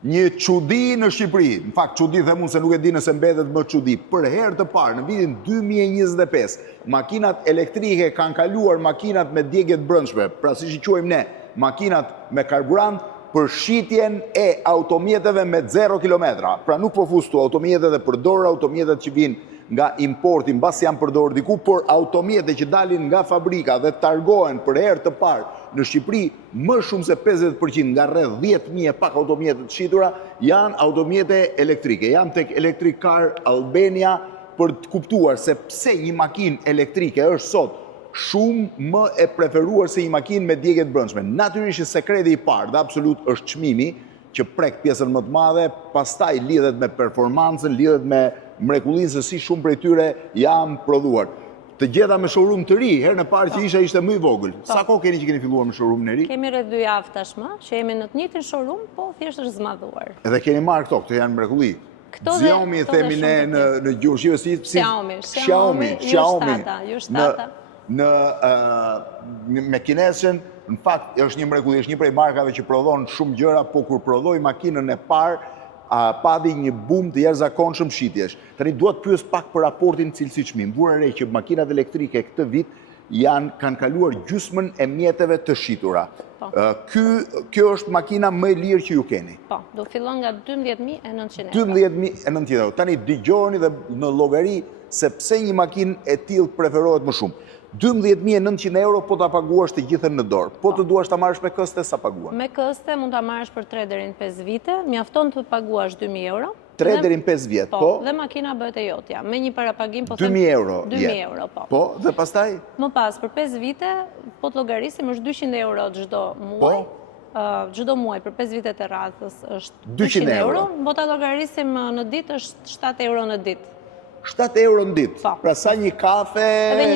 një çudi në Shqipëri, në fakt çudi them unë se nuk e di nëse mbetet më çudi, për herë të parë në vitin 2025, makinat elektrike kanë kaluar makinat me djegje të brendshme, pra siç i quajmë ne, makinat me karburant për shitjen e automjeteve me 0 kilometra. Pra nuk po fustu automjetet e përdorura, automjetet që vinë nga importi, mbas janë përdorur diku, por automjete që dalin nga fabrika dhe targohen për herë të parë në Shqipëri, më shumë se 50% nga rreth 10.000 e pak automjete të shitura janë automjete elektrike. Janë tek Electric Car Albania për të kuptuar se pse një makinë elektrike është sot shumë më e preferuar se një makinë me djegje të brendshme. Natyrisht sekreti i parë dhe absolut është çmimi, që prek pjesën më të madhe, pastaj lidhet me performancën, lidhet me mrekullinë se si shumë prej tyre janë prodhuar. Të gjeta me showroom të ri, herën e parë që ishte më i vogël. Sa kohë keni që keni filluar me showroom në ri? Kemi rreth 2 javë tashmë, që jemi në të njëjtin showroom, po thjesht është zmadhuar. Edhe keni marrë këto janë mrekulli. Xiaomi themi ne në gjuhë shqiptare si Xiaomi, Ju7. Me kinesën, në fakt është një mrekulli, është një prej markave që prodhon shumë gjëra, po kur prodhoi makinën e parë, padi një boom të jashtëzakonshëm shitjesh. Tani duhet pyes pak për raportin cilësi-çmim. Vura re që makinat elektrike këtë vit kanë kaluar gjysmën e mjeteve të shitura. Kjo është makina më e lirë që ju keni. Po, do fillon nga 12.900 euro. 12.900 euro. Tani dëgjoni dhe në llogari se pse një makinë e tillë preferohet më shumë. 12.900 euro po ta paguash të gjithën në dorë. Po të duash ta marrësh me këste, sa paguan? Me këste mund ta marrësh për 3 deri në 5 vite, mjafton të paguash 2.000 euro. 3 deri në 5 vjet, po? Dhe makina bëhet e jotja. Me një parapagim po them 2.000 euro. 2.000 euro, po. Po, dhe pastaj? Më pas, për 5 vite, po të llogarisim është 200 euro çdo muaj. Çdo muaj për 5 vitet e radhës është 200 euro. Po ta llogarisim në ditë është 7 euro në ditë. 7 euro në ditë, pra sa një kafe edhe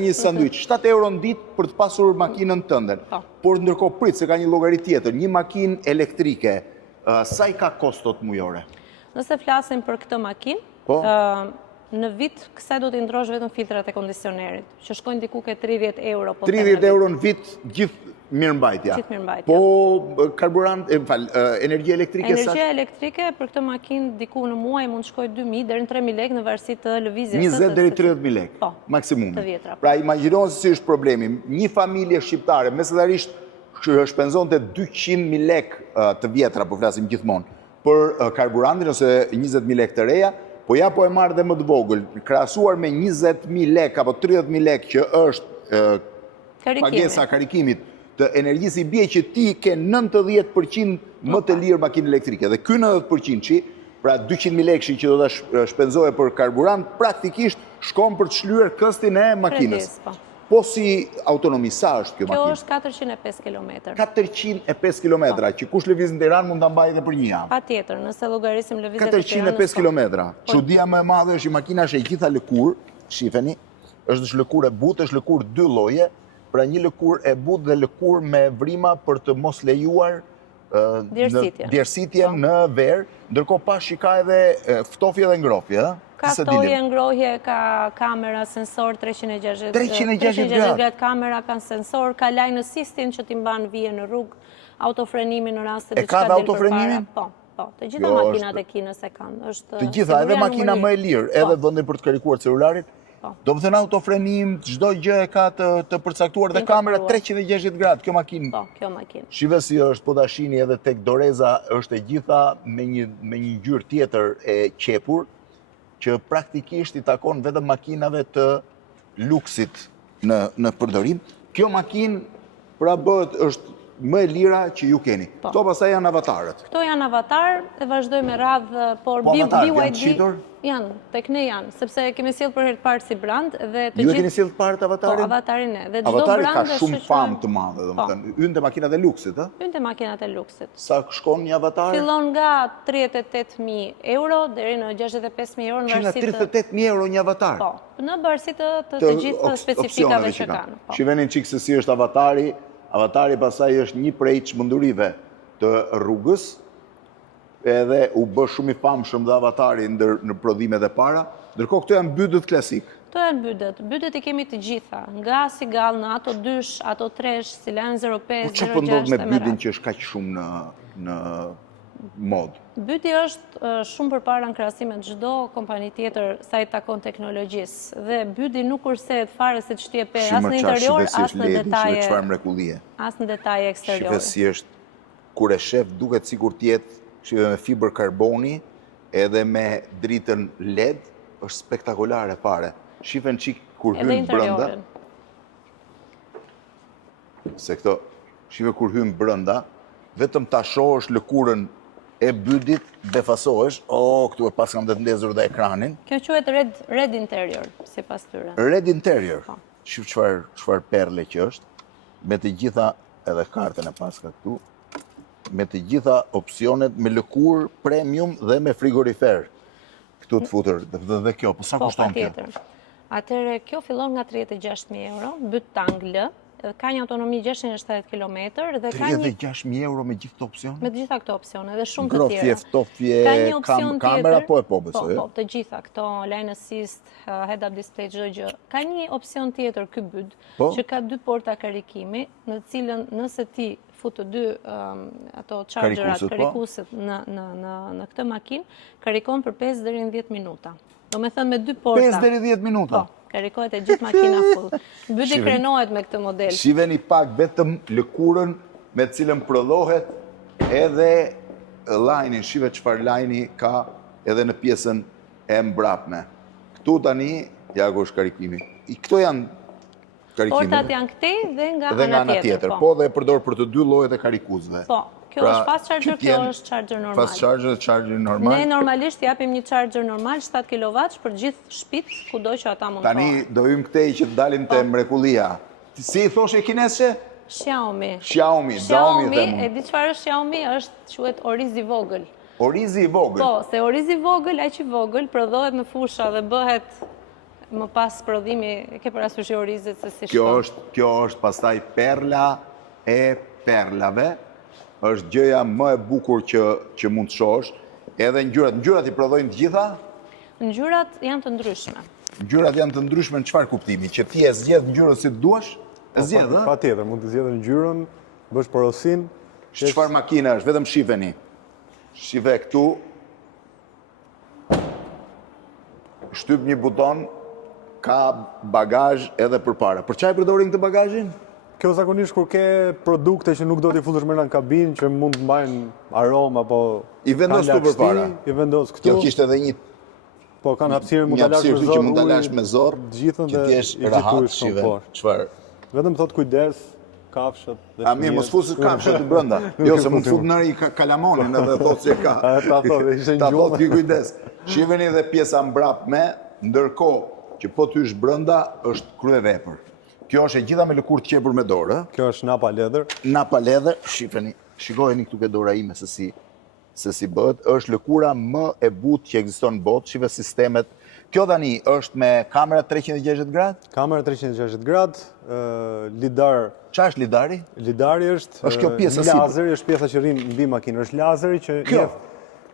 një sanduiç. 7 euro në ditë për të pasur makinën tënde. Por ndërkohë prit se ka një llogari tjetër, një makinë elektrike, sa i ka kostot mujore? Nëse flasim për këtë makinë, në vit kësaj do t'i ndrosh vetëm filtrat e kondicionerit, që shkojnë diku ke 30 euro. 30 euro në vit gjithë mirëmbajtja. Po karburant, energjia elektrike sa? Energjia elektrike për këtë makinë diku në muaj mund të shkojë 2.000 deri në 3.000 lekë në varësi të lëvizjes. 20 deri 30.000 lekë. Maksimumi. Të vjetra. Pra imagjinoni se si është problemi. Një familje shqiptare mesatarisht shpenzonte 200.000 lekë të vjetra, po flasim gjithmonë, për karburantin ose 20.000 lekë të reja, po ja po e marrë dhe më të vogël, krahasuar me 20.000 lekë apo 30.000 lekë që është pagesa karikimit të energjisë, i bie që ti ke 90% më të lirë makinë elektrike. Dhe ky 90%, pra 200.000 lekë që do ta shpenzoje për karburant, praktikisht shkon për të shlyer këstin e makinës. Po si autonomi, sa është kjo makinë? Kjo është 405 km. 405 km, që kush lëviz në Tiranë mund ta mbajë edhe për një javë. Patjetër, nëse llogarisim lëvizjet e Tiranës. 405 km. Çudia më e madhe është makina është e gjitha lëkurë, shifeni, është lëkurë e butë, është lëkurë 2 lloje. Pra një lëkurë e butë dhe lëkurë me vrima për të mos lejuar djersitje në verë, ndërkohë pas që ka edhe ftofje dhe ngrohje. Ka ftofje, ngrohje, ka kamera, sensor, 360 gradë kamera, ka sensor, ka line assistin që t'i mban vije në rrugë, autofrenimi në rast se diçka del përpara. Po, të gjitha makinat e Kinës e kanë. Të gjitha, edhe makina më e lirë, edhe vendin për të karikuar celularin. Do më thënë autofrenim, çdo gjë e ka të përcaktuar dhe kamera 360 gradë, kjo makinë. Po, kjo makinë. Shive si është, po ta shihni edhe tek Doreza është e gjitha me një ngjyrë tjetër e qepur, që praktikisht i takon vetëm makinave të luksit në përdorim. Kjo makinë pra bëhet është më e lira që ju keni. Këto pastaj janë avatarët. Këto janë avatar dhe vazhdojmë me radhë, por BYD janë, tek ne janë, sepse kemi sjellë për herë të parë si brand dhe të gjithë. Ju e keni sjellë parë avatarin? Po, avatarin ne. Avatari ka shumë famë të madhe, domethënë, hyn te makinat e luksit, ë? Hyn te makinat e luksit. Sa shkon një avatar? Fillon nga 38.000 euro deri në 65.000 euro në varësi të 38.000 euro një avatar. Po, në varësi të gjithë specifikave që kanë. Shiheni çik se si është avatari. Avatari pasaj është një prej çmendurive të rrugës, edhe u bë shumë i famshëm dhe avatari në prodhimet e para, ndërkohë këto janë bytet klasik. Këto janë bytet. Bytet i kemi të gjitha, nga Sigall në Ato 2, Ato 3, Silan 05, 06. Po çfarë ndodh me bytin që është kaq shumë në mod. Byti është shumë përpara në krahasim me çdo kompani tjetër sa i takon teknologjisë dhe byti nuk kursehet fare se ç'ti e pe as në interior as në detaje. Çfarë mrekullie. As në detaje eksteriore. Shive si është kur e shef duket sikur të jetë shive me fibër karboni edhe me dritën LED, është spektakolare fare. Shive në qik kur hyn brenda. Se këto shive kur hyn brenda, vetëm ta shohësh lëkurën e bydit, befasohesh, këtu e pas kam dhe të ndezur dhe ekranin. Kjo quhet red interior, si pas tyre. Red interior. Shif çfarë perle që është, me të gjitha, edhe kartën e pas ka këtu, me të gjitha opsionet me lëkurë premium dhe me frigorifer. Këtu të futër, dhe kjo, po sa kushton kjo? Atëre, kjo fillon nga 36.000 euro, byt tang L, ka një autonomi 670 km dhe ka një... 36.000 euro me gjithë të opcione? Me gjitha këto opcione dhe shumë të tjera. Grofje, ftoftje, kamera, po e po besoj? Po, të gjitha këto, line assist, head-up display, çdo gjë. Ka një opcion tjetër ky byt, që ka 2 porta karikimi, në cilën nëse ti futë 2 ato chargerat, karikuset në këtë makinë, karikon për 5 deri në 10 minuta. Do me thënë me 2 porta. 5 deri 10 minuta? Po. Karikohet e gjithë makina full. Byti krenohet me këtë model. Shiveni pak vetëm lëkurën me cilën prodhohet edhe lajnin, shive çfarë lajni ka edhe në pjesën e mbrapme. Këtu tani, ja ku është karikimi. Këto janë karikime. Portat janë këtej dhe nga ana tjetër. Po, dhe e përdor për të 2 llojet e karikuzve. Po. Kjo është fast charger, kjo është charger normal. Fast charger dhe charger normal. Ne normalisht japim një charger normal 7 kW për gjithë shtëpitë kudo që ata mund të Tani do hyjmë këtej që të dalim te mrekullia. Si i thoshe kineshe? Xiaomi. Xiaomi, e di çfarë është Xiaomi, është quhet orizi i vogël. Orizi i vogël. Po, se orizi i vogël, aq i vogël, prodhohet në fusha dhe bëhet më pas prodhimi, e ke parasysh orizet se si shkon. Kjo është pastaj perla e perlave. Është gjëja më e bukur që mund të shohësh, edhe ngjyrat i prodhojnë të gjitha? Ngjyrat janë të ndryshme. Ngjyrat janë të ndryshme në çfarë kuptimi? Që ti e zgjedh ngjyrën si të duash? E zgjedh, ëh? Patjetër, mund të zgjedhësh ngjyrën, bësh porosin. Çfarë makina është? Vetëm shifeni. Shive këtu. Shtyp një buton, ka bagazh edhe përpara. Për çfarë përdorin këtë bagazhin? Kjo zakonisht kur ke produkte që nuk do t'i futesh brenda në kabinë, që mund të mbajnë aromë apo I vendos këtu përpara. I vendos këtu. Kjo kishte edhe një po kanë hapësirë mund ta lash me zor. Që mund ta lash me zor. Gjithën dhe i rahat shive. Çfarë? Vetëm thot kujdes, kafshët dhe A mirë, mos fusësh kafshët të brenda. Jo, se mund të fut nëri kalamonin edhe thot se ka. Ta thotë, ishte ta thot kujdes. Shiheni edhe pjesa mbrapme, ndërkohë që po ty është brenda është kryevepër. Kjo është e gjitha me lëkurë të qepur me dorë. Kjo është napa leather. Napa leather, shikojeni këtu ke dora ime se si bëhet. Është lëkura më e butë që ekziston në botë, shive sistemet. Kjo tani është me kamera 360 gradë? Kamera 360 gradë, lidar. Qa është lidari? Lidari është kjo pjesa lazer, është pjesa që rrin mbi makinë. Është lazeri që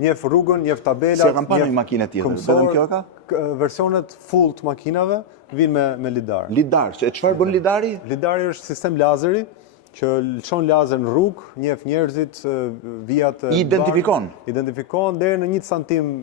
njef rrugën, njef tabelat. Se kam parë një makinë tjetër, vetëm kjo ka? Versionet full të makinave vinë me lidar. Lidar, çfarë bën lidari? Lidari është sistem lazeri që lëshon lazer në rrugë, njeh njerëzit, vijat. Identifikon deri në 1 santim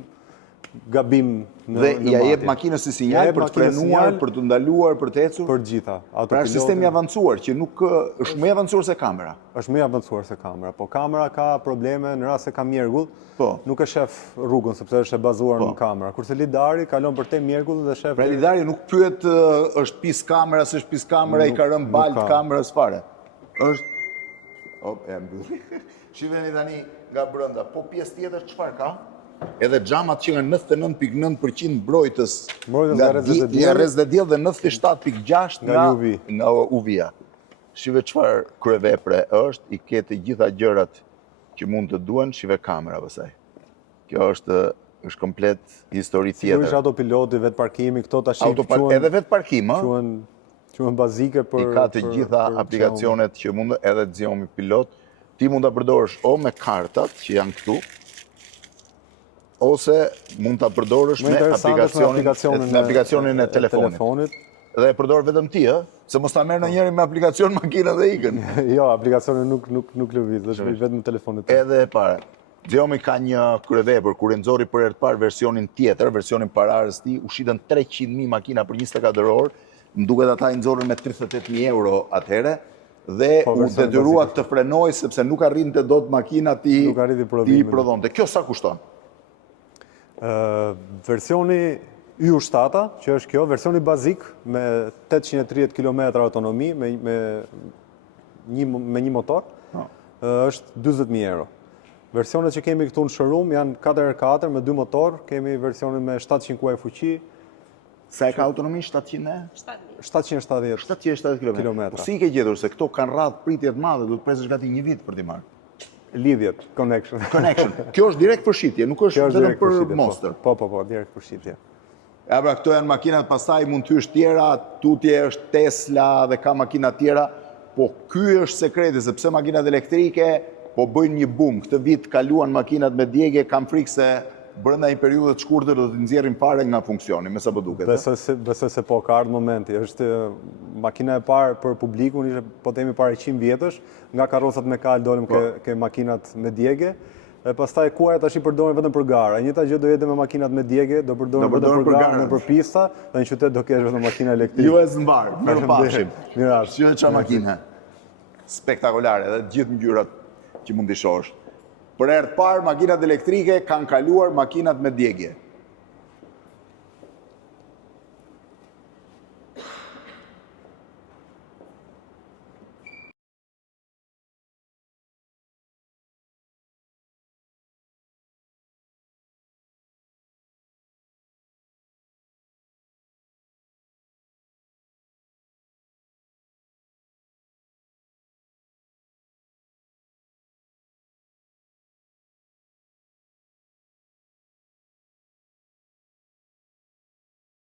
gabim në dhe ja jep makinës si sinjal për të frenuar, për të ndaluar, për të ecur. Për gjitha. Pra është sistemi avancuar që nuk është më i avancuar se kamera. Është më i avancuar se kamera, po kamera ka probleme në rast se ka mjergull. Po. Nuk e shef rrugën sepse është e bazuar në kamera. Kurse lidari kalon për te mjergull dhe shef. Pra lidari nuk pyet është pis kamera, se është pis kamera, i ka rënë balt kamerës fare. Është mbylli. Shiheni tani nga brenda, po pjesë tjetër çfarë ka? Edhe xhamat që nga 99.9% mbrojtës nga rrez dhe diell dhe 97.6% nga UV-ja. Shive çfarë kryevepre është, i ke të gjitha gjërat që mund të duhen, shive kamera pastaj. Kjo është komplet histori tjetër. Është autopiloti, vetë parkimi, këto tash edhe vetë parkim, quhen bazike për i ka të gjitha aplikacionet që mund edhe të Xiaomi Pilot. Ti mund ta përdorësh o me kartat që janë këtu, ose mund ta përdorësh me aplikacionin e telefonit. Dhe e përdor vetëm ti, se mos ta merr ndonjëri me aplikacion makina dhe ikën. Jo, aplikacioni nuk lëviz, është vetëm telefonit. Edhe para. Xiaomi ka një kryevepër kur e nxorri për herë të parë versionin tjetër, versionin pararës ti, u shitën 300.000 makina për 24 orë, më duket ata i nxorën me 38.000 euro atëhere, dhe u detyrua të frenoj sepse nuk arrinte dot makina ti prodhonte. Kjo sa kushton? Versioni Y7, që është kjo, versioni bazik me 830 km autonomi me një motor, është 20.000 euro. Versionet që kemi këtu në showroom janë 4x4 me 2 motor, kemi versionin me 700 kuaj fuqi. Sa e ka autonomi? 770 km. Si i ke gjetur se këto kanë radhë pritjet madhe, duhet presësh gati një vit për t'i marrë? Lidhjet, connection. Kjo është direkt përshitje, nuk është vetëm për Monster. Po, direkt përshitje. Ja pra, këto janë makinat, pastaj mund të hysh tjera, tutje është Tesla dhe ka makinat tjera, po ky është sekreti, sepse makinat elektrike po bëjnë një boom. Këtë vit kaluan makinat me djegje, kam frikë se brenda një periudhë të shkurtër do të nxjerrin fare nga funksioni, me sa po duket. Besoj se po ka ardhur momenti. Është makina e parë për publikun, ishte po themi para 100 vjetësh, nga karrocat me kal dolëm ke makinat me djegje. E pastaj kuajt tash i përdoren vetëm për gara. E njëjta gjë do jetë me makinat me djegje, do përdoren vetëm për gara, për pista, dhe në qytet do kesh vetëm makina elektrike. Ju e zmbar, mirupafshim. Shijoj çfarë makine. Spektakolare, edhe gjithë ngjyrat që mund t'i shohësh. Për herë të parë, makinat elektrike kanë kaluar makinat me djegje.